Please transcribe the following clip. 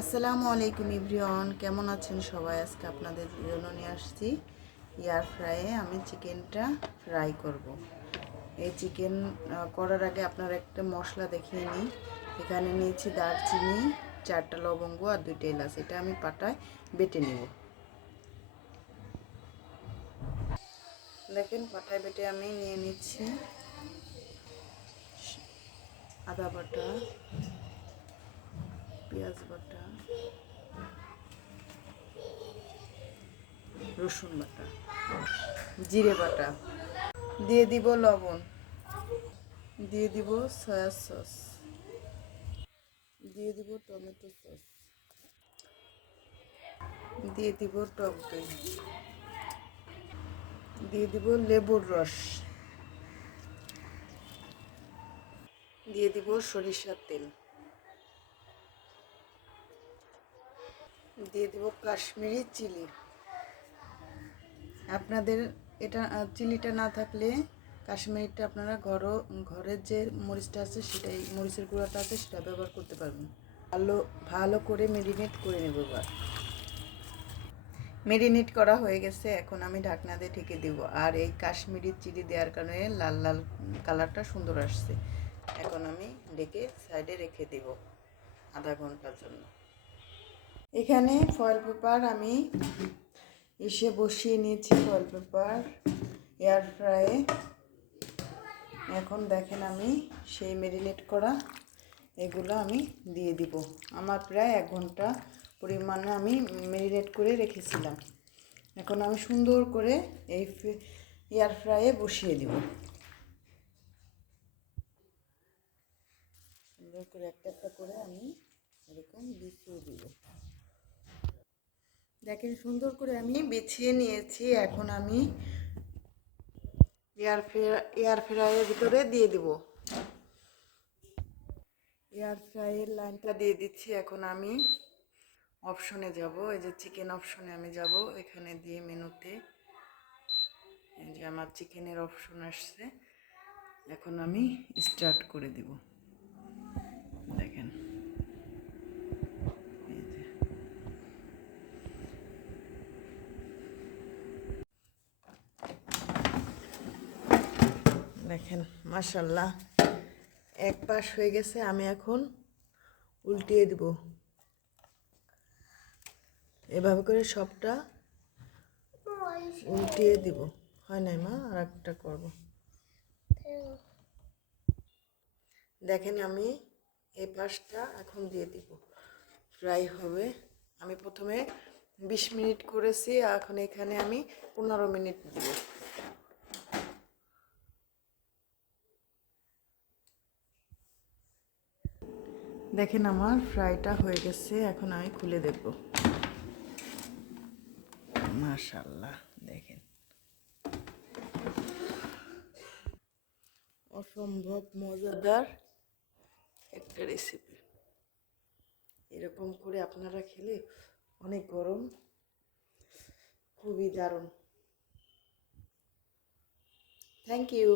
আসসালামু আলাইকুম এভরিওয়ান, কেমন আছেন সবাই? আজকে আপনাদের জন্য নিয়ে আসছি এয়ার ফ্রাইয়ে আমি চিকেনটা ফ্রাই করব। এই চিকেন করার আগে আপনার একটা মশলা দেখিয়ে নিই। এখানে নিয়েছি দারচিনি, 4টা লবঙ্গ আর 2টা এলাচ। এটা আমি পাটায় বেটে নেব। দেখেন পাটায় বেটে আমি নিয়ে নিচ্ছি আদা বাটা, পেঁয়াজ বাটা, রসুন বাটা, জিরে বাটা, দিয়ে দিব লবণ, দিয়ে দিব সয়া সস, দিয়ে দিব টমেটো সস, দিয়ে দিব টক দই, দিয়ে দিব লেবুর রস, দিয়ে দিব সরিষার তেল, দিয়ে দিব কাশ্মীরি চিলি। আপনাদের এটা চিলিটা না থাকলে কাশ্মীরিটা আপনারা ঘরের যে মরিচটা আছে সেটাই, মরিচের গুঁড়াটা আছে সেটা ব্যবহার করতে পারবেন। ভালো ভালো করে মেরিনেট করে নেব। এবার মেরিনেট করা হয়ে গেছে, এখন আমি ঢাকনা দিয়ে ঢেকে দেব। আর এই কাশ্মীরি চিলি দেওয়ার কারণে লাল লাল কালারটা সুন্দর আসছে। এখন আমি ঢেকে সাইডে রেখে দেব আধা ঘন্টার জন্য। এখানে ফয়েল পেপার আমি বসিয়ে নিয়েছি, ফয়েল পেপার এয়ার ফ্রাইয়ে। এখন দেখেন আমি সেই মেরিনেট করা এগুলো আমি দিয়ে দিব। আমার প্রায় 1 ঘন্টা পরিমাণে আমি মেরিনেট করে রেখেছিলাম। এখন আমি সুন্দর করে এই এয়ার ফ্রাইয়ে বসিয়ে দিব। সুন্দর করে একটা একটা করে আমি এরকম বিছিয়ে দিব। দেখেন সুন্দর করে আমি বিছিয়ে নিয়েছি। এখন আমি এয়ার ফ্রাইয়ের ভিতরে দিয়ে দিব। এয়ার ফ্রাইয়ের লাইনটা দিয়ে দিচ্ছি। এখন আমি অপশনে যাব, এই যে চিকেন অপশনে আমি যাব। এখানে দিয়ে মেনুতে এই যে আমার চিকেনের অপশন আসছে। এখন আমি স্টার্ট করে দিব। দেখেন এই যে দেখেন মাশাআল্লাহ এক পাশ হয়ে গেছে। আমি এখন উল্টিয়ে দিব। এভাবে করে সবটা উল্টিয়ে দিব। হয় নাই মা, আর একটা করবো। দেখেন আমি এই পাশটা এখন দিয়ে দিব, ফ্রাই হবে। আমি প্রথমে 20 মিনিট করেছি, এখন এখানে আমি 15 মিনিট দিব। দেখেন আমার ফ্রাইটা হয়ে গেছে, এখন আমি খুলে দেখব। মাশাআল্লাহ দেখেন অসম্ভব মজাদার একটা রেসিপি। এরকম করে আপনারা খেলে অনেক গরম, খুবই দারুণ। Thank you.